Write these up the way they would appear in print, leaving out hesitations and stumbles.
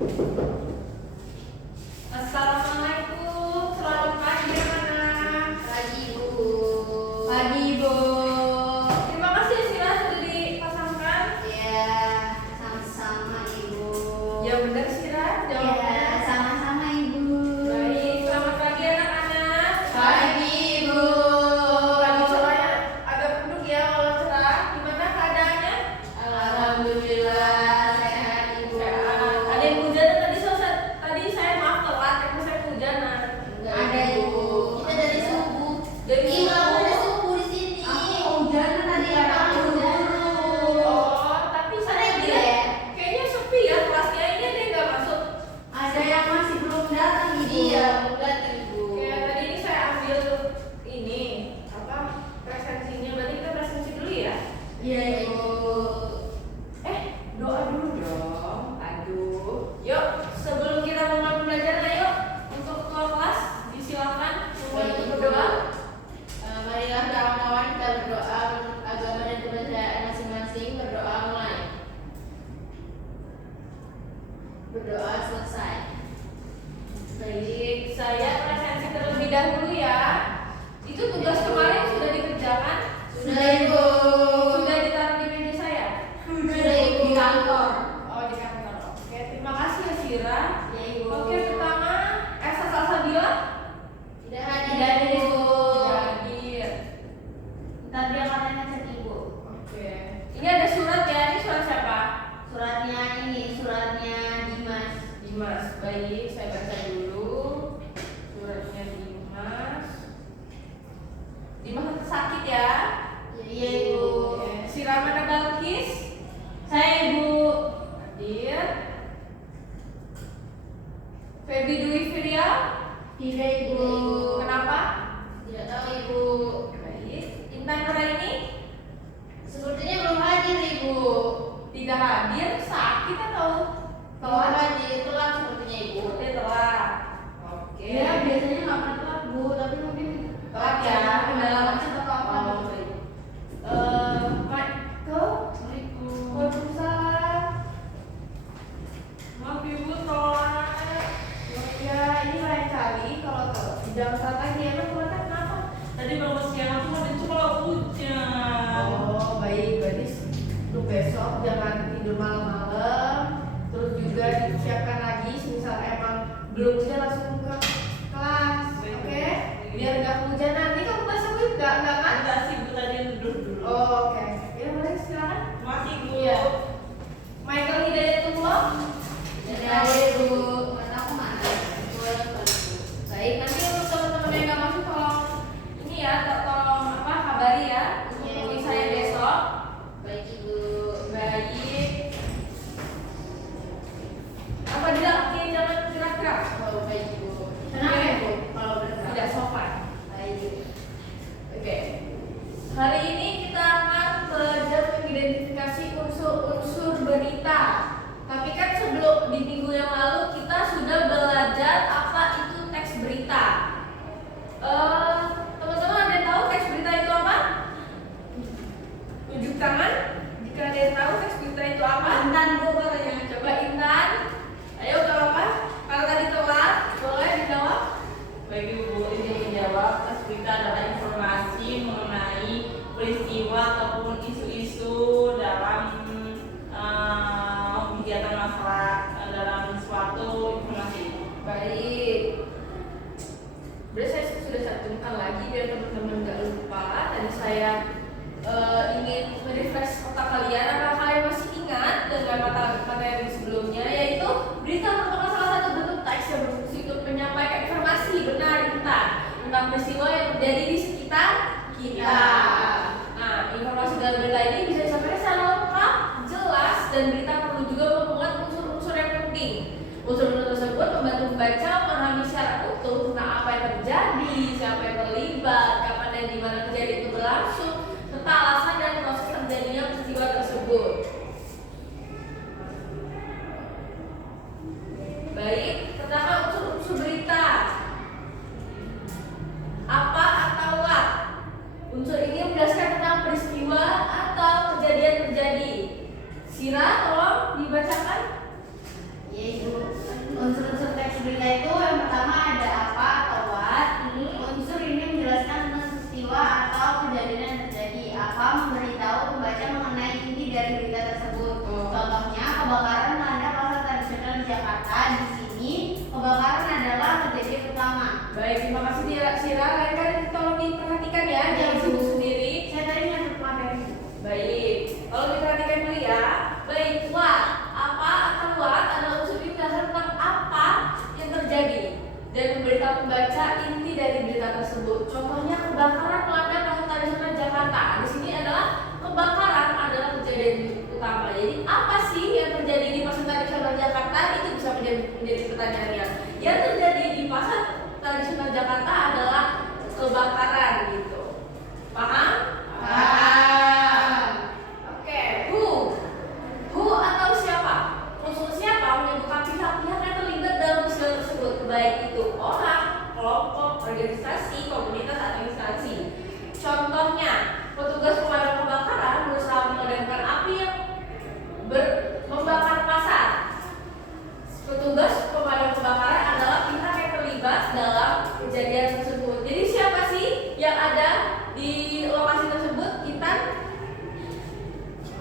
Assalamualaikum, selamat pagi anak-anak. Pagi Ibu. Pagi Ibu. Terima kasih ya Sila sudah dipasangkan. Ya, sama-sama Ibu. Ya benar Sila, jawabnya. Ya, sama-sama Ibu. Baik, selamat pagi anak-anak. Pagi Ibu. Pagi cerahnya agak mendung ya kalau cerah. Gimana keadaannya? Alhamdulillah sehat Ibu. Sehat. Ada yang hujan tadi tadi saya maaf telat karena saya hujanan. Enggak ada Ibu. Kita dari subuh. Dari Iya, subuh. ada subuh di sini. Aku hujanan tadi karena aku buru-buru. Oh, tapi saya Ada lihat ya? kayaknya sepi ya kelasnya ini ada yang nggak masuk. Ada yang masih belum datang Ibu. Iya, belum datang Ibu. Kayak tadi ini saya ambil ini apa presensinya, berarti kita presensi dulu ya. Iya Ibu. Doa dulu dong. Aduh. Yuk, sebelum kita mulai belajar, yuk untuk ketua kelas disilakan mulai untuk berdoa. Marilah kawan-kawan kita berdoa menurut agama dan kepercayaan masing-masing. Berdoa mulai. Berdoa selesai. Baik, saya presensi terlebih dahulu ya. Itu tugas kemarin sudah dikerjakan? Sudah Ibu. Sudah ditaruh di meja saya? Sudah Ibu. Di kantor. Oh, di kantor. Oke, terima kasih ya Sira. Ya Ibu. Oke, pertama Esa Salsabila. Tidak hadir Tidak hadir. Ibu. Tidak hadir. Ntar dia akan ngecek Ibu. Oke. Ini ada surat ya. Ini surat siapa? Suratnya ini, suratnya Dimas. Dimas. Baik, saya baca dulu. Suratnya Dimas. Dimas sakit ya? Iya Ibu. Oke. Si Ramana Balkis. Saya Ibu. Hadir. Feby Dwi Firya. Tidak Ibu. Kenapa? Tidak tahu Ibu. Baik. Intan Nuraini. Sepertinya belum hadir Ibu. Tidak hadir. Sakit atau Belum hadir, telat sepertinya Ibu. Dia telat. Oke. Ya biasanya nggak pernah telat Bu, tapi mungkin Telat ya. kendala macet atau apa Oh, gitu. baik. Michael. Waalaikumsalam. Maaf Ibu telat. Ya, ini lain kali kalau jam saat lagi emang telatnya kenapa? Tadi bangun siang cuma dan cuma hujan. Oh, baik. Berarti untuk besok jangan tidur malam-malam. Terus juga disiapkan lagi, misal emang belum hujan langsung ke kelas, oke? Biar nggak kehujanan. Ini kamu besok juga nggak kan? Enggak sih, Bu, tadi duduk dulu. Oh, oke. Ya, boleh silakan. Masih Bu. Iya. Michael Hidayatullah. Tidak hadir Bu. Mana aku mana? Boleh Bu. Baik, nanti untuk teman-teman yang nggak masuk tolong ini ya, tolong apa kabari ya, hubungi saya besok. Baik Ibu. Baik. Apabila oke jangan gerak-gerak. Oh baik Ibu. Kenapa Ibu? Kalau bergerak? Tidak sopan. Baik Ibu. Oke. Hari ini kita akan belajar mengidentifikasi unsur-unsur berita. Tapi kan sebelum di minggu yang lalu kita sudah belajar apa itu teks berita. Teman-teman ada yang tahu teks berita itu apa? Tunjuk tangan jika ada yang tahu teks berita itu apa. Intan Bu katanya. Coba Intan. Ayo gak apa-apa. Kalau tadi telat, boleh dijawab. Baik Ibu, ini menjawab tes berita adalah informasi mengenai peristiwa ataupun isu-isu dalam kegiatan masalah dalam suatu informasi. Baik. Berarti saya sudah cantumkan lagi biar teman-teman nggak lupa. Tadi saya ingin merefresh otak kalian. Apakah kalian masih ingat dengan materi sebelumnya, yaitu berita merupakan salah satu bentuk teks yang berfungsi untuk menyampaikan informasi benar tentang peristiwa yang terjadi di sekitar kita. Nah, informasi dalam berita ini bisa disampaikan secara lengkap, jelas, dan berita perlu juga memuat unsur-unsur yang penting. Unsur-unsur tersebut membantu membaca memahami secara utuh tentang apa yang terjadi, siapa yang terlibat, kapan dan di mana kejadian itu berlangsung, serta alasan dan proses terjadinya peristiwa tersebut. Baik, pertama unsur-unsur berita. Apa atau what? Unsur ini menjelaskan tentang peristiwa atau kejadian terjadi. Sira, tolong dibacakan. Ya Yaitu unsur-unsur teks berita itu yang pertama ada apa atau what. Unsur ini menjelaskan tentang peristiwa atau kejadian yang terjadi. Apa memberitahu pembaca mengenai inti dari berita tersebut. Contohnya kebakaran melanda pasar tradisional di Jakarta. Di sini kebakaran adalah kejadian utama. Baik, terima kasih Sira. Lain kali tolong diperhatikan ya, jangan sibuk sendiri. Saya tadi nyebut materi. Baik, kalau diperhatikan dulu ya. Baik, what, apa atau what adalah unsur ini menjelaskan tentang apa yang terjadi dan memberitahu pembaca inti dari berita tersebut. Contohnya kebakaran melanda pasar tradisional Jakarta. Di sini adalah kebakaran adalah kejadian utama. Jadi apa sih yang terjadi di pasar tradisional Jakarta? Itu bisa menjadi pertanyaannya. Yang terjadi di pasar tradisional Jakarta adalah kebakaran gitu. Paham? Oke, who atau siapa? Unsur siapa menyebutkan pihak-pihak yang terlibat dalam peristiwa tersebut, baik itu orang, kelompok, organisasi, komunitas atau instansi. Contohnya, petugas pemadam kebakaran berusaha memadamkan api yang membakar pasar. Petugas pemadam kebakaran adalah pihak yang terlibat dalam kejadian tersebut. Jadi siapa sih yang ada di lokasi tersebut? Kita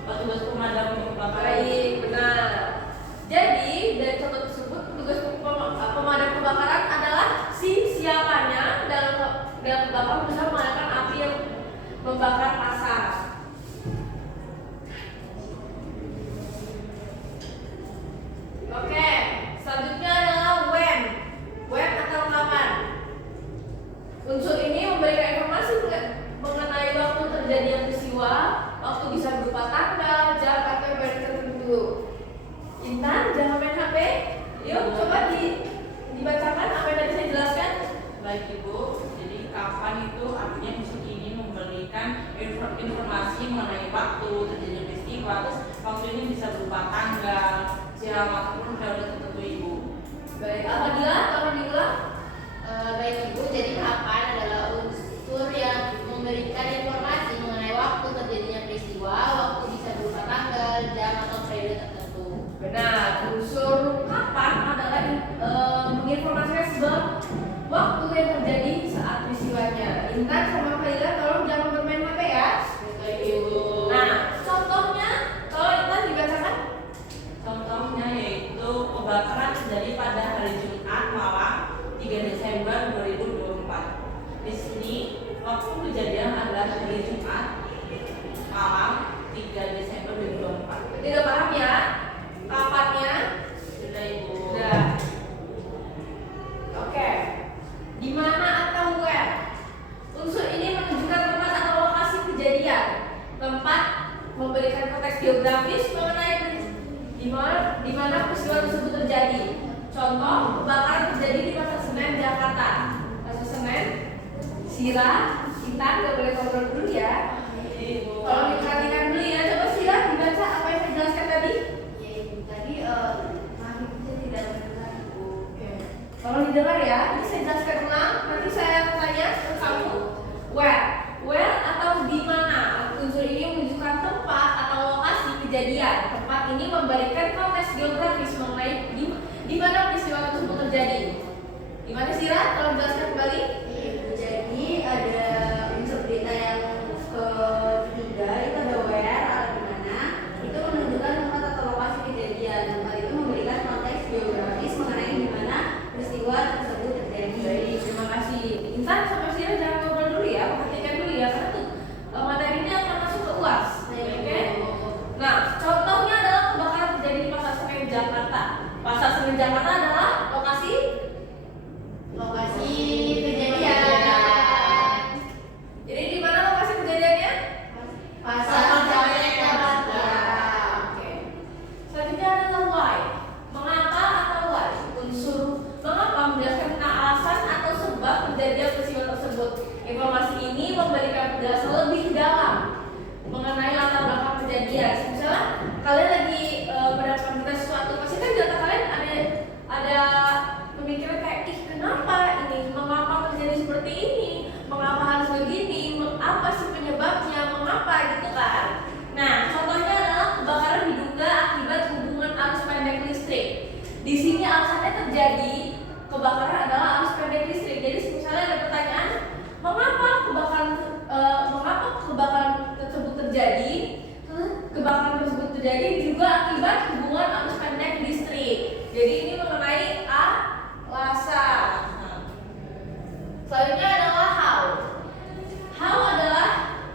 Petugas pemadam kebakaran. baik, benar. Jadi dari contoh tersebut petugas pemadam kebakaran adalah siapanya dalam kebakaran berusaha memadamkan api yang membakar pasar. Oke, selanjutnya adalah when. When atau kapan? Unsur ini memberikan informasi mengenai waktu terjadinya peristiwa. Waktu bisa berupa tanggal, jam, atau periode tertentu. Intan, jangan main HP. Yuk, coba dibacakan apa yang tadi saya jelaskan. Baik Ibu, jadi kapan itu artinya unsur ini memberikan informasi mengenai waktu terjadinya peristiwa. Terus waktu ini bisa berupa tanggal, jam ataupun periode tertentu Ibu. Baik, Alhamdulillah, tolong diulang. Baik Ibu, jadi kapan adalah unsur yang memberikan informasi mengenai waktu terjadinya peristiwa. Waktu bisa berupa tanggal, jam atau periode tertentu. Benar, unsur kapan adalah menginformasikan sebuah waktu yang terjadi saat peristiwanya. Intan sama Khaira tolong jangan bermain HP ya. Baik Ibu. Nah, contohnya kalau Intan dibacakan. Contohnya yaitu kebakaran terjadi pada hari Jumat malam 3 Desember 2024. Di sini waktu kejadian adalah hari Jumat malam 3 Desember 2024. Tidak paham ya? Kapannya? Sudah Ibu. Sudah. Oke. Di mana atau where? Unsur ini menunjukkan tempat atau lokasi kejadian. Tempat memberikan konteks geografis mengenai di mana peristiwa tersebut terjadi. Contoh, kebakaran terjadi di Pasar Senen, Jakarta. Pasar Senen, Sira, Intan, gak boleh ngobrol dulu ya. Ibu. Kalau diperhatikan dulu ya, coba Sira dibaca apa yang saya jelaskan tadi. Ya Ibu, tadi maaf saya tidak mendengar Ibu. Tolong didengar ya, ini saya jelaskan ulang. Nanti saya tanya ke kamu. Where atau di mana? Unsur ini menunjukkan tempat atau lokasi kejadian. Tempat ini memberikan konteks geografis mengenai di mana peristiwa tersebut terjadi. Di mana Sira? Tolong jelaskan kembali. Ya Ibu, jadi ada unsur berita yang ketiga itu ada where atau di mana. Itu menunjukkan tempat atau lokasi kejadian. Tempat itu memberikan konteks geografis mengenai di mana peristiwa tersebut terjadi. Baik, terima kasih. Intan sama Sira jangan ngobrol dulu ya, perhatikan dulu ya, karena tuh materinya akan masuk ke UAS. Oke? Nah, contohnya adalah kebakaran terjadi di Pasar Senen, Jakarta. Pasar Senen, Jakarta adalah lokasi kejadian. Jadi di mana lokasi kejadiannya? Pasar Jakarta. Oke. Selanjutnya adalah why. Mengapa atau why? Unsur mengapa menjelaskan tentang alasan atau sebab terjadinya peristiwa tersebut. Informasi ini memberikan penjelasan lebih dalam mengenai latar belakang kejadian. Misalnya kalian lagi mendapatkan berita sesuatu, pasti kan di otak kalian ada alasannya terjadi kebakaran adalah arus pendek listrik. Jadi misalnya ada pertanyaan, mengapa kebakaran tersebut terjadi? Kebakaran tersebut terjadi juga akibat hubungan arus pendek listrik. Jadi ini mengenai alasan. Selanjutnya adalah how. How adalah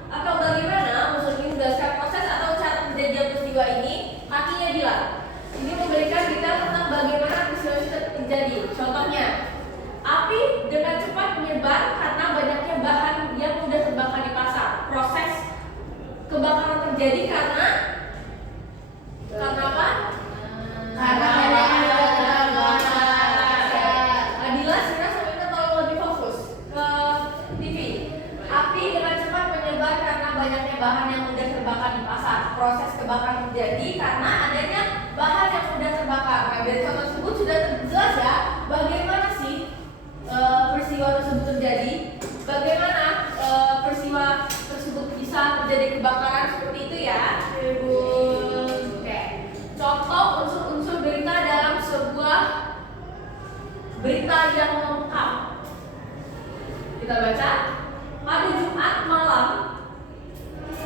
atau bagaimana unsur ini berdasarkan proses atau cara terjadinya peristiwa ini. Kakinya Dila. Ini memberikan detail tentang bagaimana peristiwa itu terjadi. Contohnya, api dengan cepat menyebar karena banyaknya bahan yang mudah terbakar di pasar. Proses kebakaran terjadi karena apa? Karena banyaknya Adila, Sira, Samina tolong lebih fokus ke TV. Api dengan cepat menyebar karena banyaknya bahan yang mudah terbakar di pasar. Proses kebakaran terjadi karena adanya bahan yang mudah terbakar. Nah, dari contoh tersebut sudah jelas ya bagaimana sih peristiwa tersebut terjadi. Bagaimana peristiwa tersebut bisa terjadi kebakaran seperti itu ya. Oke. Contoh unsur-unsur berita dalam sebuah berita yang lengkap. Kita baca. Pada Jumat malam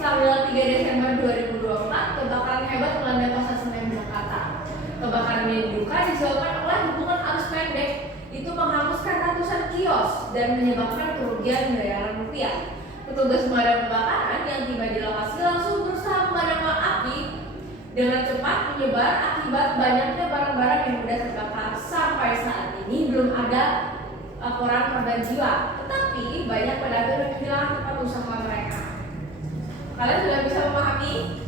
tanggal 3 Desember 2024, kebakaran hebat melanda Pasar Senen Jakarta. Kebakaran yang diduga disebabkan oleh hubungan arus pendek itu menghanguskan ratusan kios dan menyebabkan kerugian miliaran rupiah. Petugas pemadam kebakaran yang tiba di lokasi langsung berusaha memadamkan api dengan cepat menyebar akibat banyaknya barang-barang yang mudah terbakar. Sampai saat ini belum ada laporan korban jiwa, tetapi banyak pedagang yang kehilangan tempat usaha mereka. Kalian sudah bisa memahami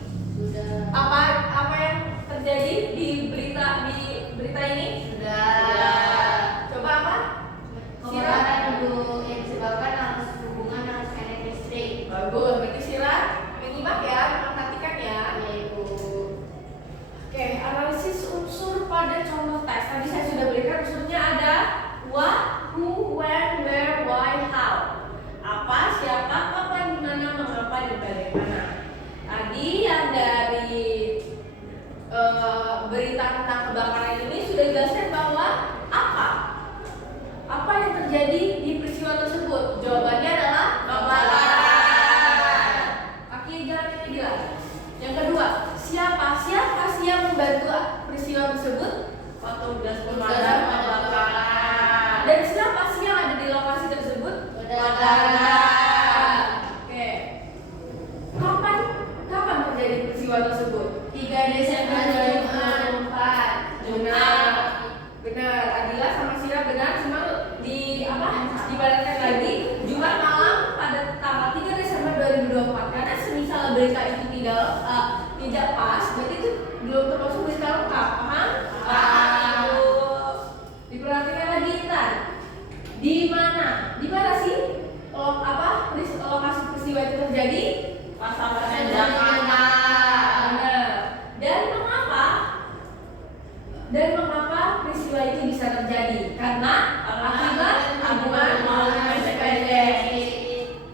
apa yang terjadi di berita ini? Sudah. Coba apa? Kebakaran itu yang disebabkan arus hubungan arus pendek listrik. Bagus, berarti Sila menyimak ya, memperhatikan ya. Ya Ibu. Oke, analisis unsur pada contoh teks. Tadi saya sudah berikan unsurnya ada what, who, when, where, why, how. Apa, siapa, kapan, di mana, mengapa, dan bagaimana. Tadi yang dari berita tentang kebakaran ini sudah dijelaskan bahwa apa yang terjadi di peristiwa tersebut. Jawabannya adalah kebakaran. Kaki jalan ini jelas. Yang kedua, siapa sih yang membantu peristiwa tersebut? Petugas pemadam kebakaran. Dan siapa sih yang ada di lokasi tersebut? Pemadam. Oke. Kapan terjadi peristiwa tersebut? 3 Desember 2024. Benar. Adila sama Sira benar, cuma dibalikkan lagi Jumat malam pada tanggal 3 Desember 2024. Karena semisal berita itu tidak pas, berarti itu belum termasuk berita lengkap. Paham? Diperhatikan lagi Intan. Di mana sih lokasi peristiwa itu terjadi? Pasar Senen Jakarta. Benar. Dan mengapa peristiwa itu bisa terjadi? Karena akibat hubungan arus pendek.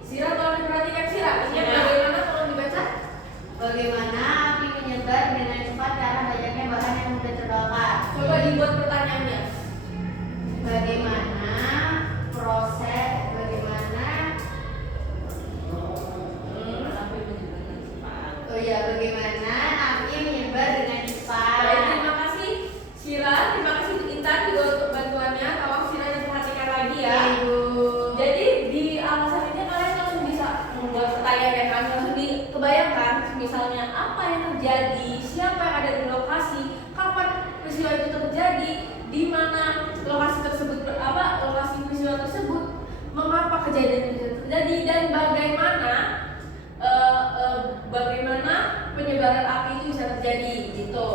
Sira tolong diperhatikan Sira. Ini bagaimana tolong dibaca? Bagaimana api menyebar dengan cepat karena banyaknya bahan yang mudah terbakar? Coba dibuat pertanyaannya. Bagaimana bagaimana api menyebar dengan cepat? Baik, terima kasih Sira, terima kasih Intan juga untuk bantuannya. Tolong Sira diperhatikan lagi ya. Ibu. Jadi di alasan ini kalian langsung bisa membuat pertanyaan ya kan, langsung dikebayangkan misalnya apa yang terjadi, siapa yang ada di lokasi, kapan peristiwa itu terjadi, di mana lokasi tersebut lokasi peristiwa tersebut, mengapa kejadian itu terjadi, dan bagaimana penyebaran api itu bisa terjadi gitu.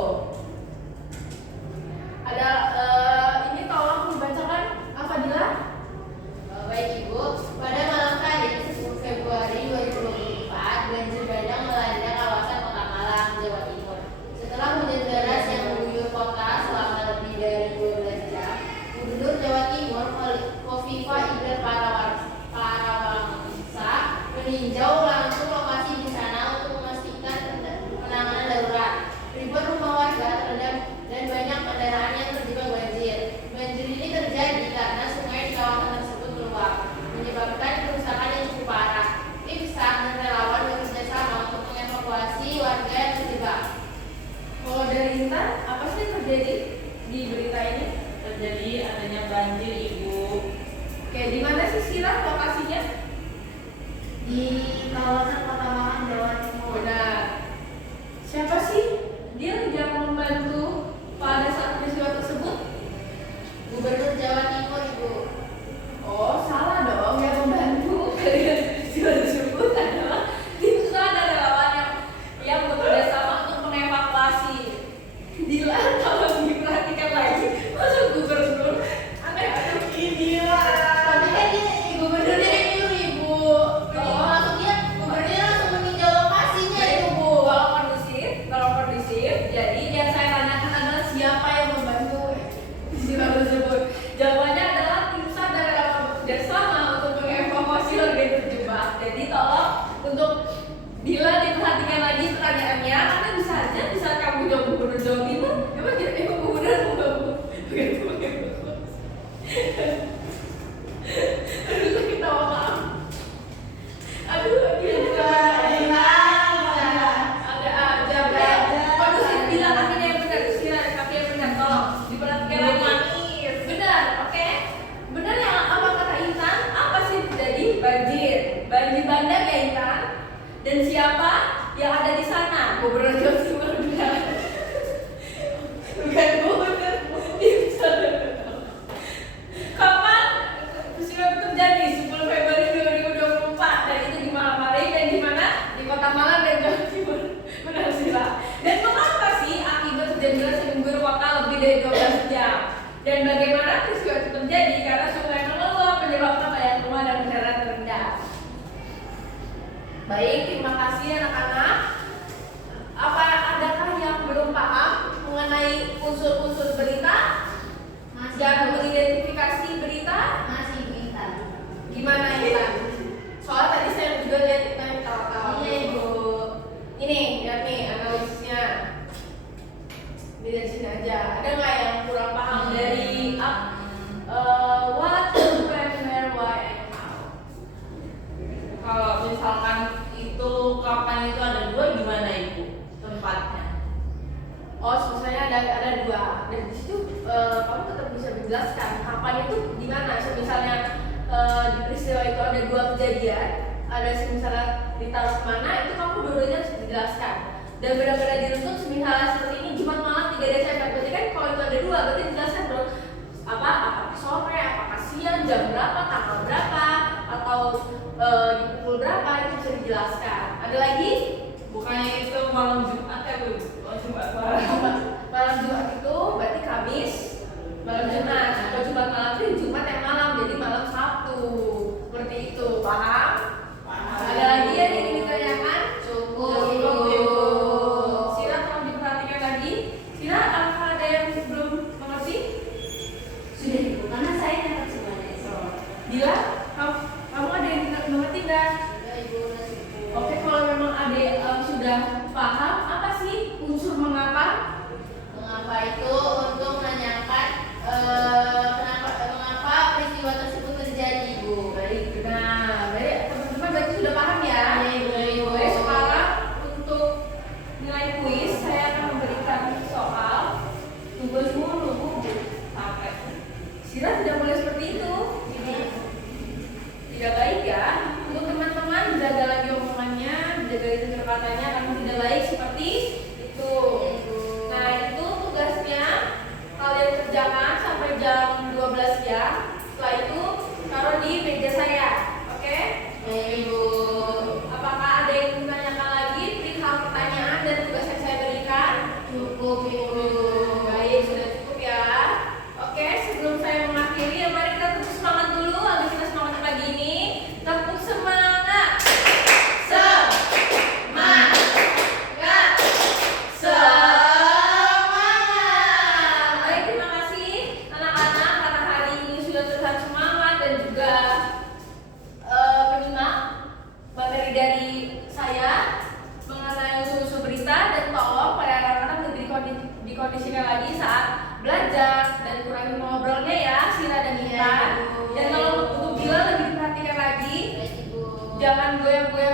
Ada ini tolong dibacakan apa Dila? Baik Ibu, pada malam tadi 10 Februari 2024 banjir bandang melanda kawasan Kota Malang, Jawa Timur. Setelah hujan deras yang mengguyur kota selama lebih dari 12 jam, Gubernur Jawa Timur Kofifa Indar Parawansa Intan, apa sih yang terjadi di berita ini? Terjadi adanya banjir, Ibu. Oke, di mana sih Sira lokasinya? Di kawasan Kota Malang, Jawa Timur. Benar. Siapa sih dia yang membantu pada saat peristiwa tersebut? Gubernur Jawa Timur, Ibu. Oh, salah dong. Yang membantu kalian peristiwa tersebut adalah tim SAR dan relawan yang bekerja sama untuk mengevakuasi. Dila, kalau diperhatikan lagi, masuk gubernur aneh-aneh ini lah. Tapi kan dia gubernurnya itu, Ibu. Oh, langsung dia gubernurnya langsung meninjau lokasinya itu, Bu. Kalau kondusif, jadi yang saya tanyakan adalah siapa yang membantu peristiwa tersebut. Jawabannya adalah tim SAR dan relawan bekerja sama untuk mengevakuasi warga yang terjebak. Jadi tolong untuk bila diperhatikan lagi pertanyaannya, karena bisa aja bisa kamu jawab gubernur Jawa Timur, emang gubernur Aduh, kita maaf. Aduh, ada aja. Kondusif bilang kakinya yang benar, Sira kaki yang benar, tolong diperhatikan lagi. Benar, oke? Benar yang apa kata Intan? Apa sih terjadi? Banjir bandang ya Intan. Dan siapa yang ada di sana? Gubernur Jawa Timur benar. Bukan gubernur, tim SAR. Kapan peristiwa itu terjadi? 10 Februari 2024 dan itu di malam hari dan di mana? Di Kota Malang dan Jawa Timur. Benar Sila. Dan mengapa sih akibat terjadinya seminggu waktu lebih dari 12 jam? Dan bagaimana peristiwa itu terjadi? Karena sungai meluap menyebabkan banyak rumah dan kendaraan terendam. Baik, terima kasih anak-anak. Apa adakah yang belum paham mengenai unsur-unsur berita? Dan mengidentifikasi berita? Masih Bu Intan. Gimana Intan? Soalnya tadi saya juga lihat Intan ketawa-tawa. Iya, Ibu. Ini, lihat nih analisisnya. Dari sini aja. Ada nggak yang kurang paham dari what, when, where, why, and how? Kalau misalkan itu kapan itu ada dua, gimana Ibu tempatnya? Oh, misalnya ada dua. Dan di situ kamu tetap bisa menjelaskan kapan itu di mana. Misalnya di peristiwa itu ada dua kejadian, ada misalnya ditaruh kemana, itu kamu dua-duanya harus dijelaskan. Dan benar-benar diruntut misalnya seperti ini Jumat malam 3 Desember. Berarti kan kalau itu ada dua, berarti dijelaskan dong apakah sore, apakah siang, jam berapa, tanggal berapa, atau di pukul berapa, itu bisa dijelaskan. Ada lagi? Bukannya itu malam Jumat ya Bu? Oh, Jumat malam. Malam Jumat itu berarti Kamis, malam Jumat. Kalau Jumat malam itu Jumat yang malam, jadi malam Sabtu. Seperti itu, paham? Ada lagi yang ingin ditanyakan? Cukup, Ibu. Sila tolong diperhatikan lagi. Sila, apakah ada yang belum mengerti? Sudah, Ibu. Karena saya dapat semuanya. Dila, kamu ada yang mengerti nggak? Sudah, Ibu. Oke, kalau memang adik sudah paham, apa sih unsur mengapa? Mengapa itu untuk menanyakan mengapa peristiwa tersebut terjadi, Bu. Baik, benar. Baik, teman-teman berarti sudah paham ya? Iya, Ibu. Oke, sekarang untuk nilai kuis saya akan memberikan soal tugas mulu, Bu. Sampai. Sila tidak boleh seperti itu. Tidak baik ya. Untuk teman-teman jaga lagi omongannya, jaga tutur katanya, karena tidak baik seperti itu. Nah, itu tugasnya kalian kerjakan sampai jam 12 siang. Setelah itu taruh di meja saya. Oke? Baik, Ibu. Apakah ada yang ditanyakan lagi perihal pertanyaan dan tugas yang saya berikan? Cukup, Ibu. Baik, sudah cukup ya. Oke, sebelum saya mengakhiri, mari kita tepuk semangat dulu agar kita semangat pagi ini. Tepuk semangat. Semangat. Semangat. Baik, terima kasih anak-anak karena hari ini sudah terlihat semangat dan juga menyimak materi dari saya mengenai unsur-unsur berita, dan tolong pada anak-anak dikondisikan lagi saat belajar dan kurangi ngobrolnya ya, Sira dan Nita. Iya, Ibu. Dan kalau untuk Bila lebih diperhatikan lagi, Baik, Ibu. jangan goyang-goyang